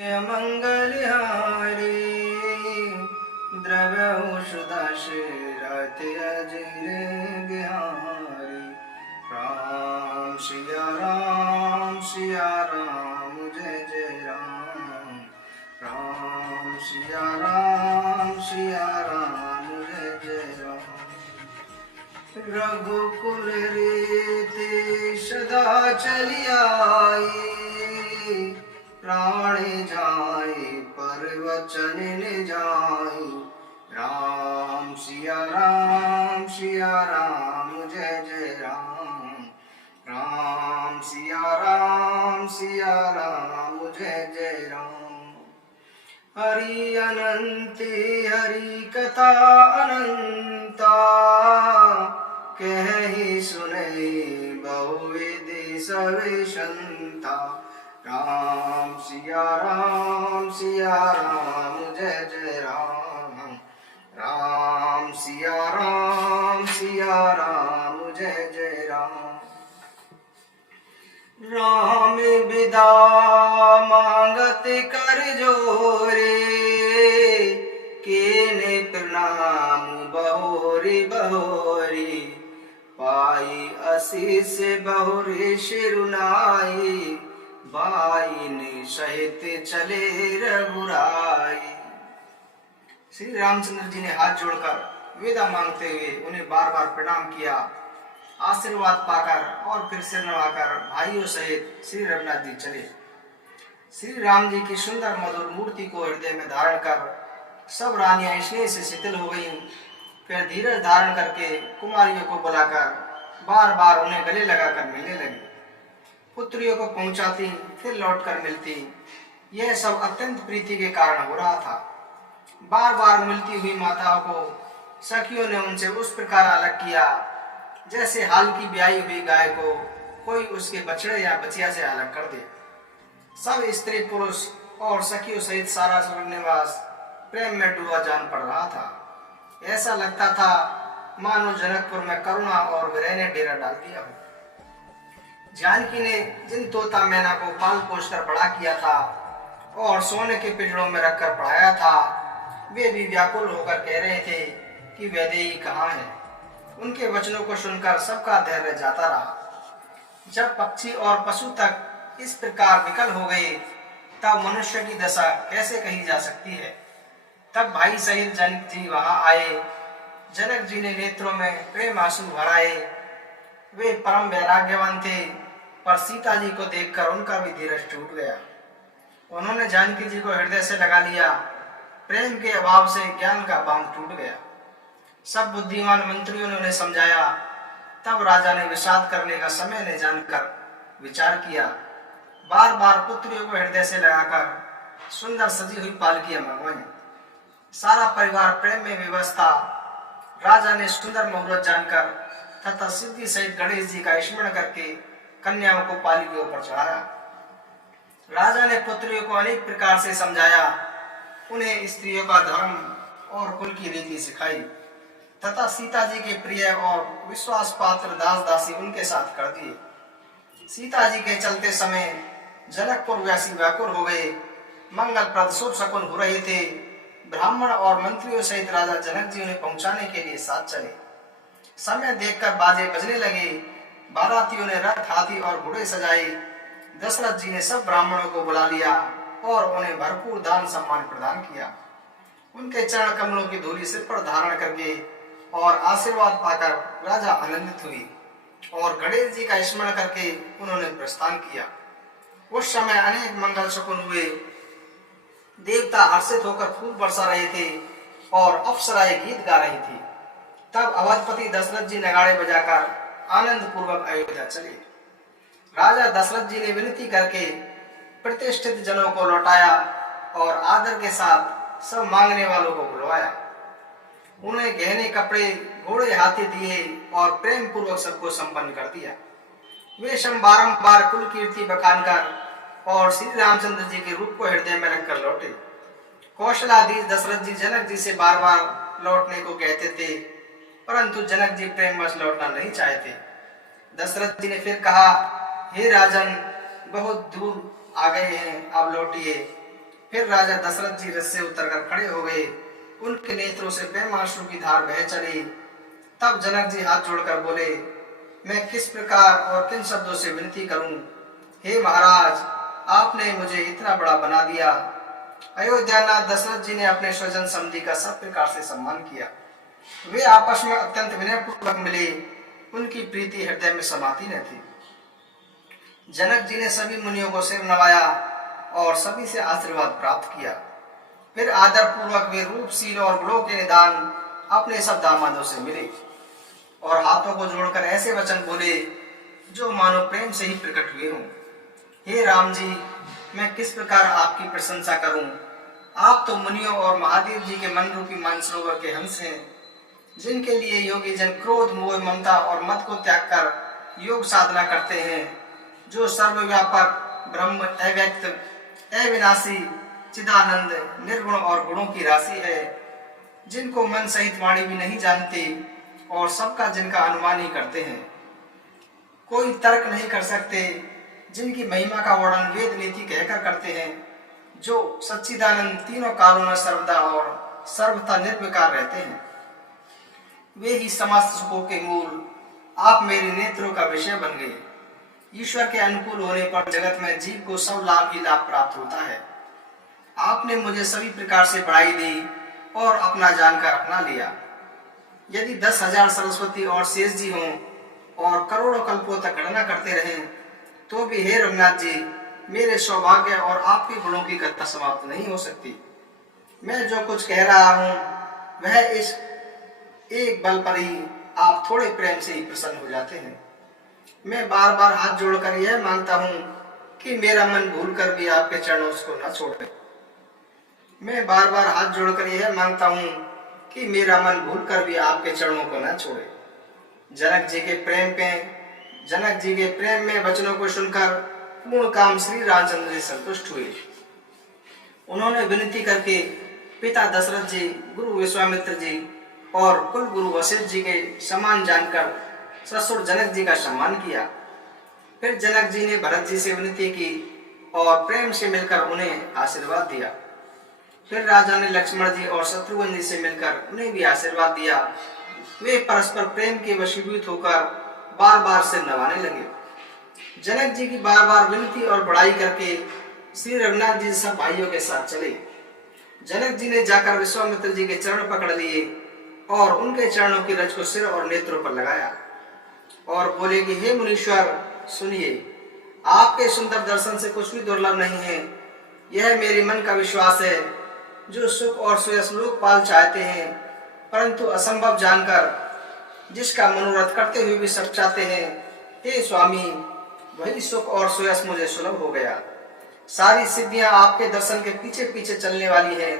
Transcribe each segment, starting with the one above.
मंगलहारी द्रव्य औषधशरथ अजर बिहारी। राम सिया राम जय जय राम। राम सिया राम जय जय राम। रघुकुल रीति सदा चली आई। प्राण जाए पर वचन न जाए। राम सिया राम जय जय राम। राम सिया राम जय जय राम। हरि अनंती हरि कथा अनंता। कहि सुने बहुविधि सवे संता। राम सिया राम जय जय राम। राम सिया राम जय जय राम। राम विदा मांगत कर जोरे। केने प्रणाम बहोरी बहोरी। पाई आशीष बहुरी शिरुनाई। बाई ने सहित चले रघुराई। श्री रामचंद्र जी ने हाथ जोड़कर विदा मांगते हुए उन्हें बार बार प्रणाम किया। आशीर्वाद पाकर और फिर सिर नवाकर भाइयों सहित श्री रघुनाथ जी चले। श्री राम जी की सुंदर मधुर मूर्ति को हृदय में धारण कर सब रानियां स्नेह से शिथिल हो गईं। फिर धीरज धारण करके कुमारियों को बुलाकर बार बार उन्हें गले लगाकर मिलने लगी। पुत्रियों को पहुंचाती फिर लौटकर मिलती। यह सब अत्यंत प्रीति के कारण हो रहा था। बार बार मिलती हुई माताओं को सखियों ने उनसे उस प्रकार अलग किया जैसे हाल की ब्याई हुई गाय को कोई उसके बछड़े या बछिया से अलग कर दे। सब स्त्री पुरुष और सखियों सहित सारा स्वर्गनिवास प्रेम में डूबा जान पड़ रहा था। ऐसा लगता था मानो जनकपुर में करुणा और विरह ने डेरा डाल दिया हो। जानकी ने जिन तोता मैना को पाल पोष कर बड़ा किया था और सोने के पिंजरों में रखकर पढ़ाया था, वे भी व्याकुल होकर कह रहे थे कि वैदेही कहाँ है। उनके वचनों को सुनकर सबका धैर्य जाता रहा। जब पक्षी और पशु तक इस प्रकार विकल हो गए तब मनुष्य की दशा कैसे कही जा सकती है। तब भाई सहित जनक जी वहां आए। जनक जी ने नेत्रों में प्रेम आंसू भराए। वे परम वैराग्यवान थे, पर सीता जी को देखकर उनका भी धीरज टूट गया। उन्होंने जानकी जी को हृदय से लगा लिया। प्रेम के अभाव से ज्ञान का बांध टूट गया। सब बुद्धिमान मंत्रियों ने उन्हें समझाया। तब राजा ने विषाद करने का समय ने जानकर विचार किया। बार बार पुत्रियों को हृदय से लगाकर सुंदर सजी हुई पालकियां मंगवाई। सारा परिवार प्रेम में विवश था। राजा ने सुंदर मुहूर्त जानकर तथा सिद्धि सहित गणेश जी का स्मरण करके कन्याओं को पालकियों पर चढ़ाया। राजा ने पुत्रियों को अनेक प्रकार से समझाया। उन्हें स्त्रियों का धर्म और कुल की रीति सिखाई तथा सीता जी के प्रिय और विश्वास पात्र दास दासी उनके साथ कर दिए। सीता जी के चलते समय जनकपुर व्यासी व्याकुल हो गए। मंगलप्रद शुभ शकुन हो रहे थे। ब्राह्मण और मंत्रियों सहित राजा जनक जी उन्हें पहुंचाने के लिए साथ चले। समय देखकर बाजे बजने लगे। बारातियों ने रथ हाथी और घोड़े सजाए। दशरथ जी ने सब ब्राह्मणों को बुला लिया और उन्हें भरपूर दान सम्मान प्रदान किया। उनके चरण कमलों की धूलि सिर पर धारण करके और आशीर्वाद पाकर राजा आनंदित हुई और गणेश जी का स्मरण करके उन्होंने प्रस्थान किया। उस समय अनेक मंगल शकुन हुए। देवता हर्षित होकर फूल बरसा रहे थे और अप्सराएं गीत गा रही थी। तब अवधपति दशरथ जी नगाड़े बजाकर आनंद पूर्वक अयोध्या चले। राजा दशरथ जी ने विनती करके प्रतिष्ठित जनों को लौटाया और आदर के साथ सब मांगने वालों को बुलवाया। उन्हें गहने कपड़े घोड़े हाथी दिए और प्रेम पूर्वक सबको संपन्न कर दिया। वे सब बारंबार कुल कीर्ति बखान कर और श्री रामचंद्र जी के रूप को हृदय में रखकर लौटे। कौशलाधीश दशरथ जी जनक जी से बार बार लौटने को कहते थे, परंतु जनक जी प्रेमवश लौटना नहीं चाहते। दशरथ जी ने फिर कहा, हे राजन, बहुत दूर आ गए हैं, अब लौटिए। फिर राजा दशरथ जी रथ से उतरकर खड़े हो गए। उनके नेत्रों से प्रेमाश्रु की धार बह चली। तब जनक जी हाथ जोड़कर बोले, मैं किस प्रकार और किन शब्दों से विनती करूं? हे महाराज, आपने मुझे इतना बड़ा बना दिया। अयोध्यानाथ दशरथ जी ने अपने स्वजन समधी का सब प्रकार से सम्मान किया। वे आपस में अत्यंत विनयपूर्वक मिले। उनकी प्रीति हृदय में समाती न थी। जनक जी ने सभी मुनियों को सिर नवाया और सभी से आशीर्वाद प्राप्त किया। फिर आदर पूर्वक वे रूपशील और गुणों के निदान अपने सब दामादों से मिले और हाथों को जोड़कर ऐसे वचन बोले जो मानो प्रेम से ही प्रकट हुए हों। हे राम जी, मैं किस प्रकार आपकी प्रशंसा करूं? आप तो मुनियों और महादेव जी के मन रूपी मानसरोवर के हंस हैं, जिनके लिए योगी जन क्रोध, मोह, ममता और मद को त्याग कर योग साधना करते हैं, जो सर्वव्यापक, ब्रह्म, अव्यक्त, अविनाशी, चिदानंद, निर्गुण और गुणों की राशि है, जिनको मन सहित वाणी भी नहीं जानती और सबका जिनका अनुमान ही करते हैं, कोई तर्क नहीं कर सकते, जिनकी महिमा का वर्णन वेद नीति कहकर करते हैं, जो सच्चिदानंद तीनों कालों में सर्वदा और सर्वथा निर्विकार रहते हैं। वे ही समस्त सुखों के मूल। आप मेरे नेत्रों का विषय बन गए। ईश्वर के अनुकूल होने पर जगत में जीव को सब लाभ ही लाभ प्राप्त होता है। आपने मुझे सभी प्रकार से बढ़ाई दी और अपना जानकर अपना लिया। यदि 10,000 सरस्वती और शेष जी हों और करोड़ों कल्पों तक गणना करते रहें, तो भी हे रघुनाथ जी, मेरे सौभाग्य और आपके गुणों की कथा समाप्त नहीं हो सकती। मैं जो कुछ कह रहा हूँ वह इस एक बल पर ही आप थोड़े प्रेम से ही प्रसन्न हो जाते हैं। मैं बार बार हाथ जोड़कर यह मांगता हूँ कि मेरा मन भूलकर भी आपके चरणों को न छोड़े। मैं बार बार हाथ जोड़कर यह मांगता हूँ कि मेरा मन भूलकर भी आपके चरणों को न छोड़े। जनक जी के प्रेम में वचनों को सुनकर पूर्ण काम श्री रामचंद्र जी संतुष्ट हुए। उन्होंने विनती करके पिता दशरथ जी, गुरु विश्वामित्र जी और कुल गुरु वशिष्ठ जी के समान जानकर ससुर जनक जी का सम्मान किया। फिर जनक जी ने भरत जी से विनती की और प्रेम से मिलकर उन्हें आशीर्वाद दिया। फिर राजा ने लक्ष्मण जी और शत्रुघ्न जी से मिलकर उन्हें भी आशीर्वाद दिया। वे परस्पर प्रेम के वशीभूत होकर बार बार सिर नवाने लगे। जनक जी की बार बार विनती और बड़ाई करके श्री रघुनाथ जी सब भाइयों के साथ चले। जनक जी ने जाकर विश्वामित्र जी के चरण पकड़ लिए और उनके चरणों की रज को सिर और नेत्रों पर लगाया और बोले कि हे मुनीश्वर, सुनिए, आपके सुंदर दर्शन से कुछ भी दुर्लभ नहीं है। यह मेरे मन का विश्वास है, जो सुख और सुयस लोकपाल चाहते हैं, परंतु असंभव जानकर जिसका मनोरथ करते हुए भी सब चाहते हैं। हे स्वामी, वही सुख और सुयस मुझे सुलभ हो गया। सारी सिद्धियां आपके दर्शन के पीछे पीछे चलने वाली है।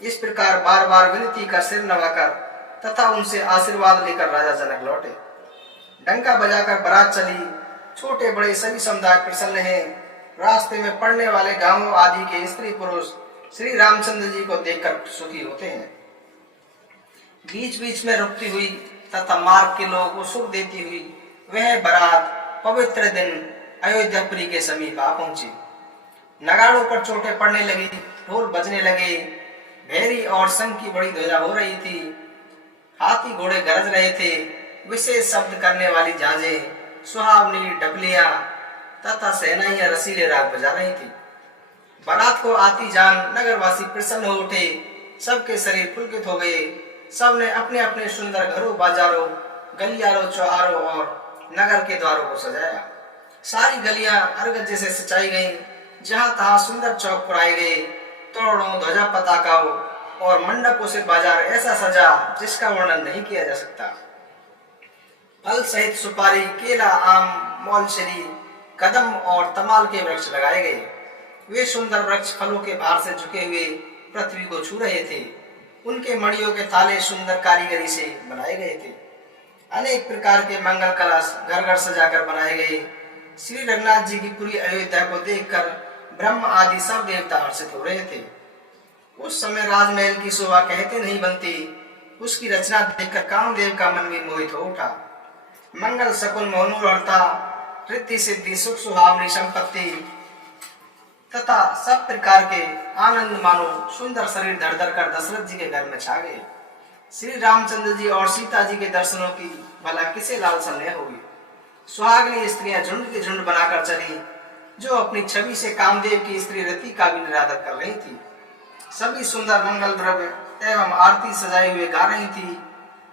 इस प्रकार बार बार विनती का सिर नवाकर तथा उनसे आशीर्वाद लेकर राजा जनक लौटे। डंका बजाकर बारात चली। छोटे बड़े सभी समुदाय प्रसन्न हैं। रास्ते में पड़ने वाले गांवों आदि के स्त्री पुरुष श्री रामचंद्र जी को देखकर सुखी होते हैं। बीच बीच में रुकती हुई तथा मार्ग के लोगों को सुख देती हुई वह बारात पवित्र दिन अयोध्यापुरी के समीप आ पहुंची। नगाड़ों पर चोटें पड़ने लगी, ढोल बजने लगे, भेरी और शंख की बड़ी ध्वजा हो रही थी, हाथी घोड़े गरज रहे थे, विशेष शब्द करने वाली जहाजें, सुहावनी डबलियां तथा सेनाइयां रसीले राग बजा रही थी। बारात को आती जान नगरवासी प्रसन्न हो उठे। सबके शरीर पुलकित हो गए। सबने अपने अपने सुंदर घरों, बाजारों, गलियारों, चौहारों और नगर के द्वारों को सजाया। सारी गलियां अर्गज जैसे सजाई गईं। जहां तहां सुंदर चौक पुराए गए। तोरणों, ध्वजा पताकाओं और मंडपों से बाजार ऐसा सजा जिसका वर्णन नहीं किया जा सकता। फल सहित सुपारी, केला, आम, मौलशरी, कदम और तमाल के वृक्ष लगाए गए। वे सुंदर वृक्ष फलों के भार से झुके हुए पृथ्वी को छू रहे थे। उनके मणियों के थाले सुंदर कारीगरी से बनाए गए थे। अनेक प्रकार के मंगल कलश घर घर सजाकर बनाए गए। श्री रघुनाथ जी की पूरी अयोध्या को देखकर ब्रह्म आदि सब देवता हर्षित हो रहे थे। उस समय राजमहल की शोभा कहते नहीं बनती। उसकी रचना देखकर कामदेव का मन भी मोहित हो उठा। मंगल शकुन मनोहरता, रिद्धि सिद्धि, सुख सुहावनी संपत्ति तथा सब प्रकार के आनंद मानो सुंदर शरीर धड़ धड़ कर दशरथ जी के घर में छा गए। श्री रामचंद्र जी और सीता जी के दर्शनों की भला किसे लालसा न होगी। सुहागनी स्त्रियां झुंड के झुंड बनाकर चली, जो अपनी छवि से कामदेव की स्त्री रति का भी निरादर कर रही थी। सभी सुंदर मंगल द्रव्य एवं आरती सजाए हुए गा रही थी,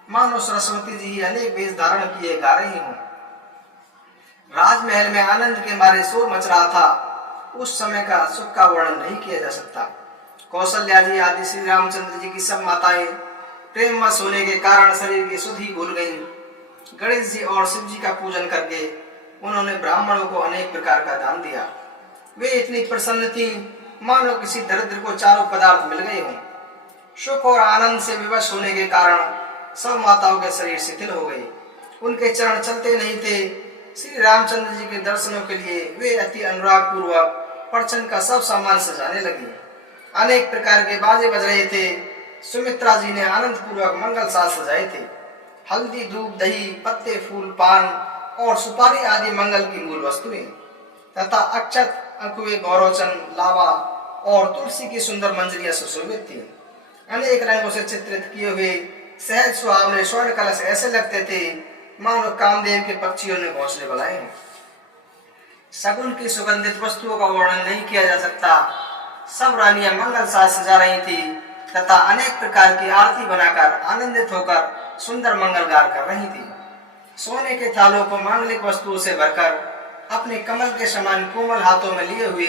मानो सरस्वती जी अनेक वेश धारण किए गा रही हूँ। राजमहल में आनंद के मारे शोर मच रहा था। उस समय का सुख का वर्णन नहीं किया जा सकता। कौशल्या जी आदि श्री रामचंद्र जी की सब माताएं प्रेमवश होने के कारण शरीर की सुध ही भूल गईं। गणेश जी और शिव जी का पूजन करके उन्होंने ब्राह्मणों को अनेक प्रकार का दान दिया। वे इतनी प्रसन्न थी मानो किसी दरिद्र को चारों पदार्थ मिल गए हों। सुख और आनंद से विवश होने के कारण सब माताओं के शरीर शिथिल हो गए। उनके चरण चलते नहीं थे। श्री रामचंद्र जी के दर्शनों के लिए वे अति अनुराग पूर्वक परचन का सब सामान सजाने लगी। अनेक प्रकार के बाजे बज रहे थे। सुमित्रा जी ने आनंद पूर्वक मंगल साज सजाए थे। हल्दी, दूध, दही, पत्ते, फूल, पान और सुपारी आदि मंगल की मूल वस्तुएं तथा अक्षत, अकुए, गौरोचन, लावा और तुलसी की सुंदर मंजरियां सुशोभित थी। अनेक रंगों से चित्रित किए हुए सहज सुहावने स्वर्ण कलश ऐसे लगते थे मानो कामदेव के पक्षियों ने घोंसले बनाए हैं। सगुन की सुगंधित वस्तुओं का वर्णन नहीं किया जा सकता। सब रानियां मंगल साज सजा रही थी तथा अनेक प्रकार की आरती बनाकर आनंदित होकर सुंदर मंगलगान कर रही थी। सोने के थालों को मांगलिक वस्तुओं से भरकर अपने कमल के समान कोमल हाथों में लिए हुए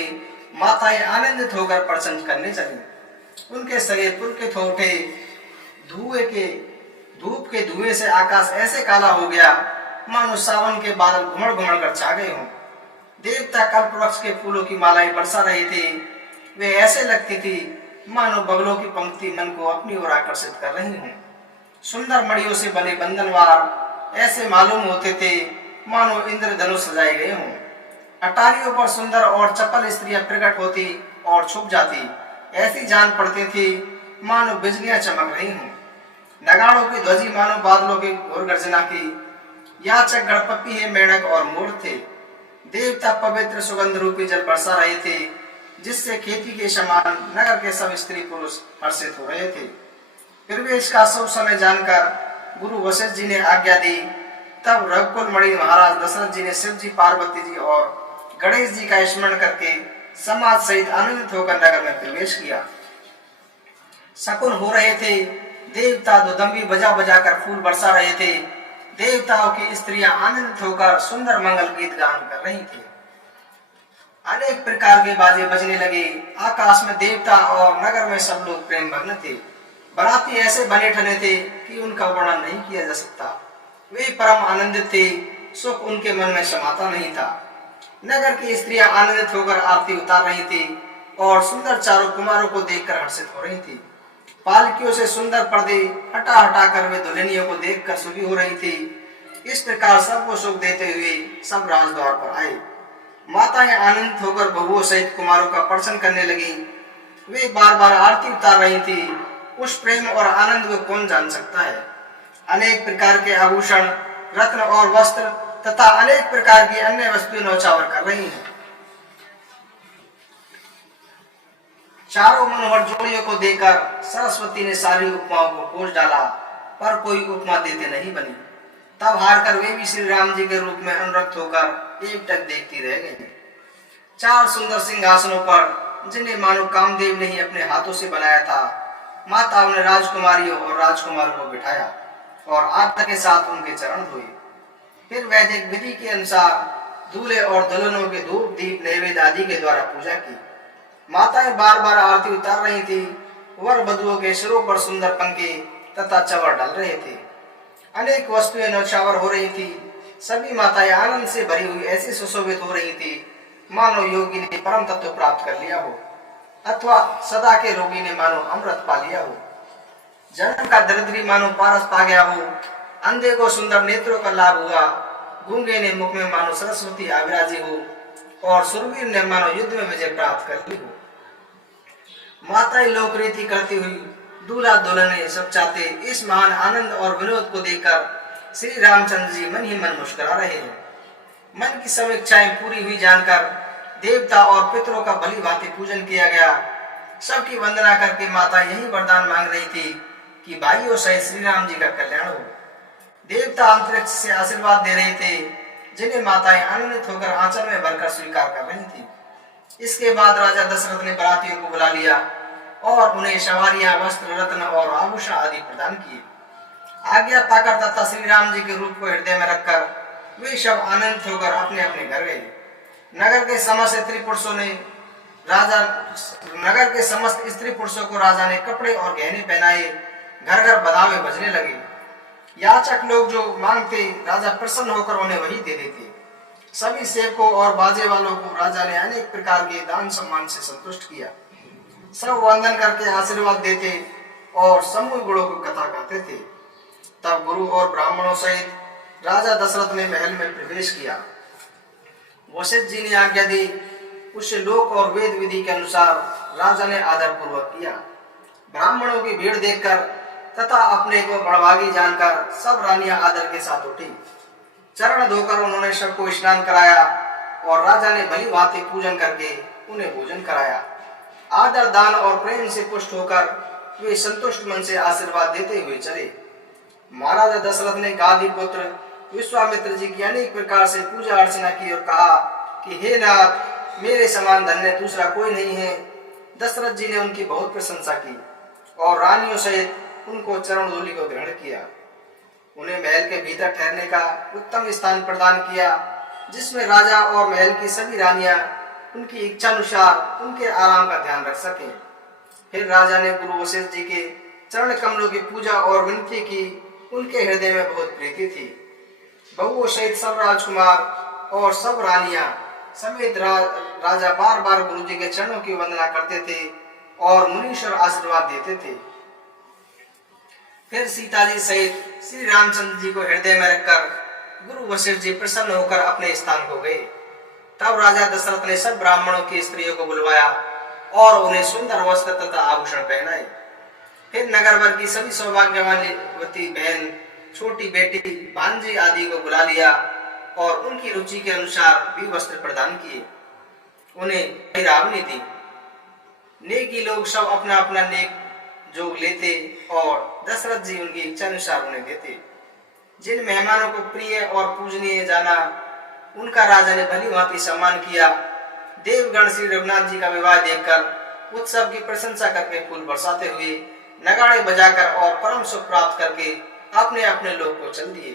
माताएं आनंदित होकर प्रसन्न करने चली। उनके शरीर पुलकित हो उठे। धूप के धुएं से आकाश ऐसे काला हो गया मानो सावन के बादल घुमड़ घुमड़ कर छा गए हों। देवता कल्प वृक्ष के फूलों की मालाएं बरसा रहे थे। वे ऐसे लगती थी मानो बगलों की पंक्ति मन को अपनी ओर आकर्षित कर रही हों। सुंदर मड़ियों से बने बंधनवार ऐसे मालूम होते थे मानो इंद्रधनुष सजाए गए हों। अटारियों पर सुंदर और चपल स्त्रियां प्रकट होती और छुप जाती। ऐसी जान पड़ती थी मानो बिजलियां चमक रही हों। नगाड़ों की ध्वजी मानो बादलों की घोर गर्जना की। याचक गणपति है, मेढक और मोर थे। देवता पवित्र सुगंध रूपी जल बरसा रहे थे, जिससे खेती के समान नगर के सब स्त्री पुरुष हर्षित हो रहे थे। प्रवेश का सब समय जानकर गुरु वशिष्ठ जी ने आज्ञा दी। तब रघुकुल मणि महाराज दशरथ जी ने शिव जी, पार्वती जी और गणेश जी का स्मरण करके समाज सहित आनंदित होकर नगर में प्रवेश किया। शकुन हो रहे थे। देवता दुदंबी बजा बजा कर फूल बरसा रहे थे। देवताओं की स्त्रियां आनंदित होकर सुंदर मंगल गीत गान कर रही थी। अनेक प्रकार के बाजे बजने लगे। आकाश में देवता और नगर में सब लोग प्रेम मग्न थे। बाराती ऐसे बने ठने थे कि उनका वर्णन नहीं किया जा सकता। वे परम आनंदित थे। सुख उनके मन में समाता नहीं था। नगर की स्त्रियां आनंदित होकर आरती उतार रही थी और सुंदर चारों कुमारों को देखकर हर्षित हो रही थी। पालकियों से सुंदर पर्दे हटा हटा कर वे दुल्हनियों को देखकर सुखी हो रही थी। इस प्रकार सबको सुख देते हुए सब राजद्वार पर आए। माताएं आनंदित होकर बहुओं सहित कुमारों का प्रसन्न करने लगी। वे बार बार आरती उतार रही थी। उस प्रेम और आनंद को कौन जान सकता है। अनेक प्रकार के आभूषण, रत्न और वस्त्र तथा अनेक प्रकार की अन्य वस्तुएं नौचावर कर रही हैं। चारों मनोहर जोड़ियों को देखकर सरस्वती ने सारी उपमाओं को खोज डाला, पर कोई उपमा देते नहीं बनी। तब हारकर वे भी श्री राम जी के रूप में अनुरक्त होकर एकटक देखती रह गई। चार सुंदर सिंहासनों पर, जिन्हें मानो कामदेव ने ही अपने हाथों से बनाया था, माताओं ने राजकुमारियों और राजकुमारों को बिठाया और आदर के साथ उनके चरण धोए। फिर वैदिक विधि के अनुसार दूल्हे और दुल्हनों के धूप, दीप, नैवेद्य आदि के द्वारा पूजा की। माताएं बार बार आरती उतार रही थी। वर वधुओं के सिरों पर सुंदर पंखे तथा चवर डल रहे थे। अनेक वस्तुएं नौछावर हो रही थी। सभी माताएं आनंद से भरी हुई ऐसी सुशोभित हो रही थी मानो योगी ने परम तत्व प्राप्त कर लिया हो अथवा सदा के रोगी ने मानो अमृत पा लिया हो। जन्म का दरिद्री मानो पारस पा गया हो। अंधे को सुंदर नेत्रों का लाभ हुआ। गूंगे ने मुख में मानो सरस्वती आविराजी हो और सुरवीर ने मानो युद्ध में विजय प्राप्त कर ली हो। माताएं लोक रीति करती हुई दूल्हा दुल्हन सब चाहते इस महान आनंद और विनोद को देखकर श्री रामचंद्र जी मन ही मन मुस्कुरा रहे हैं। मन की सब इच्छाएं पूरी हुई जानकर देवता और पितरों का भली भांति पूजन किया गया। सबकी वंदना करके माता यही वरदान मांग रही थी कि भाइयों सहित श्री राम जी का कल्याण हो। देवता अंतरिक्ष से आशीर्वाद दे रहे थे, जिन्हें माताएं आनंदित होकर आंचल में भरकर स्वीकार कर रही थी। इसके बाद राजा दशरथ ने बरातियों को बुला लिया और उन्हें सवारियां, वस्त्र, रत्न और आभूषण आदि प्रदान किए। आज्ञा पाकर तथा श्री राम जी के रूप को हृदय में रखकर वे सब आनंदित होकर अपने अपने घर गए। नगर के समस्त स्त्री पुरुषों को राजा ने कपड़े और गहने पहनाए, घर घर बधावे बजने लगे। याचक लोग जो मांगते राजा प्रसन्न होकर उन्हें वही दे देते। सभी सेवकों और बाजे वालों को राजा ने अनेक प्रकार के दान सम्मान से संतुष्ट किया। सब वंदन करके आशीर्वाद देते और समूह गुणों की कथा गाते थे। तब गुरु और ब्राह्मणों सहित राजा दशरथ ने महल में प्रवेश किया। वशिष्ठ जी ने आज्ञा दी, उसे लोक और वेद विधि के अनुसार राजा ने आदर पूर्वक किया। ब्राह्मणों की भीड़ देखकर तथा अपने को बड़भागी जानकर सब रानियां आदर के साथ उठी। चरण धोकर उन्होंने सबको स्नान कराया और राजा ने भली भांति पूजन करके उन्हें भोजन कराया। आदर, दान और प्रेम से पुष्ट होकर वे संतुष्ट मन से आशीर्वाद देते हुए चले। महाराजा दशरथ ने गादी पुत्र विश्वामित्र जी की अनेक प्रकार से पूजा अर्चना की और कहा कि हे नाथ, मेरे समान धन्य दूसरा कोई नहीं है। दशरथ जी ने उनकी बहुत प्रशंसा की और रानियों सहित उनको चरण धूलि को ग्रहण किया। उन्हें महल के भीतर ठहरने का उत्तम स्थान प्रदान किया, जिसमें राजा और महल की सभी रानियां उनकी इच्छा अनुसार उनके आराम का ध्यान रख सकें। फिर राजा ने गुरु वशिष्ठ जी के चरण कमलों की पूजा और विनती की। उनके हृदय में बहुत प्रीति थी। बहुओं सहित सब राजकुमार और सब रानियां समेत राजा बार बार गुरु जी के चरणों की वंदना करते थे और मुनीश्वर आशीर्वाद देते थे। फिर सीता जी सहित श्री रामचंद्र जी को हृदय में रखकर गुरु वशिष्ठ जी प्रसन्न होकर अपने स्थान को गए। तब राजा दशरथ ने सब ब्राह्मणों की स्त्रियों को बुलवाया और उन्हें सुंदर वस्त्र तथा आभूषण पहनाए। फिर नगर भर की सभी सौभाग्यवती बहन, छोटी बेटी, भांजी आदि को बुला लिया और उनकी रुचि के अनुसार भी वस्त्र प्रदान किए। उन्हें रावणी दी। नेकी लोग सब अपना अपना नेक जोग लेते और दशरथ जी उनकी इच्छा अनुसार उन्हें देते। जिन मेहमानों को प्रिय और पूजनीय जाना, उनका राजा ने भली भांति सम्मान किया। देवगण श्री रघुनाथ जी का विवाह देखकर उत्सव की प्रशंसा करके फूल बरसाते हुए, नगाड़े बजाकर और परम सुख प्राप्त करके अपने अपने लोक को चल दिए।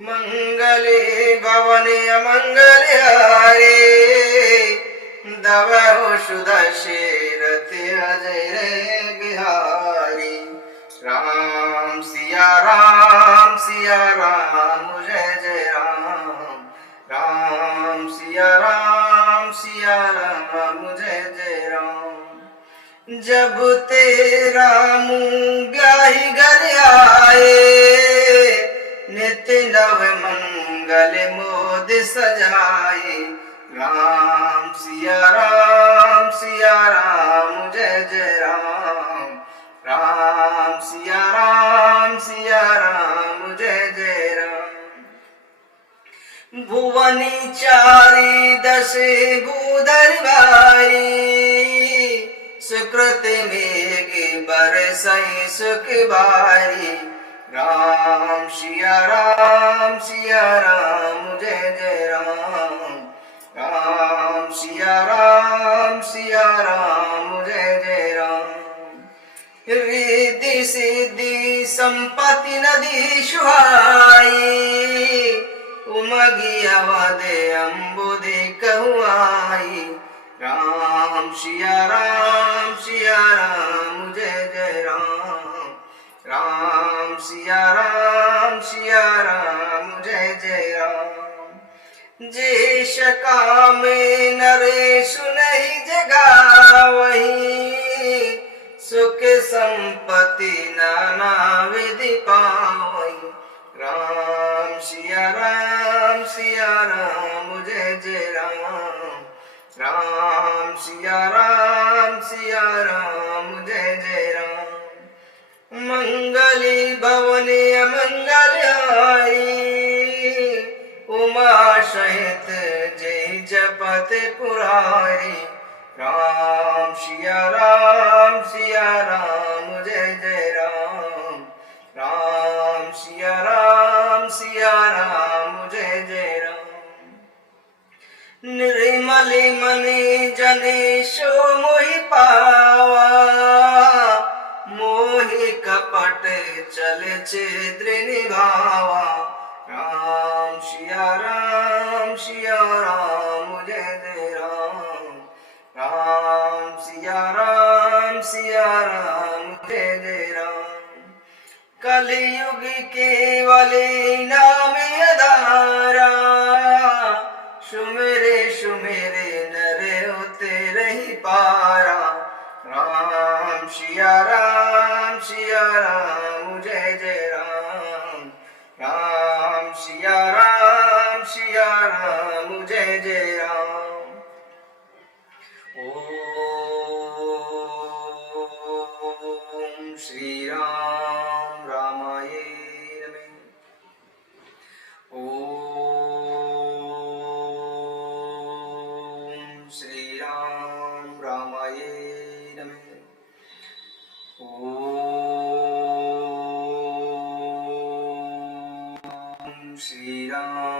मंगले भवने अमंगल हारे, दवहु सुदशरथ अजय बिहारी। राम सिया राम, सिया राम जय जय राम। राम सिया राम, सिया राम जय जय राम। जब तेरा मुँह ब्याही घर आए, नित्य नव मंगल मोद सजाए। राम सिया राम, सिया राम जय जय राम। राम सिया राम, सिया राम जय जय राम। भुवनी चारी दश भूधर भारी, सुकृत मेघ बरसई सुख भारी। राम सिया राम, सिया राम जय जय राम। राम सिया राम, सिया राम जय जय राम। रिद्धि सिद्धि संपत्ति नदी सुहाई, उमगी अवध अम्बुदे कहुआई। राम सिया राम, सिया राम जय जय राम। राम सिया राम, सिया राम जय जय राम। जेश काम नरे सुनहि जगावहि, सुख संपत्ति नाना विधि पावहि। राम सिया राम, सिया राम जय जय राम। राम सिया राम, सिया राम जय जय राम। मंगली भवने अमंगल हारी, उमा सहित जय जपत पुरारी। राम सिया राम जय जय राम। राम सिया राम जय जय राम। निर्मली मणि जने सो मोहि पावा, मोहि कपट चले छिद्र निभावा। राम सिया राम जय जय राम। राम सिया राम जय जय राम। कलयुग केवल नाम आधारा, सुमेरे सुमेरे नर होते रही पारा। राम सिया राम जय जय राम। राम सिया राम जय जय राम। ओम श्री राम रामाय नमः। ओम श्री राम रामाय नमः। ओम श्री राम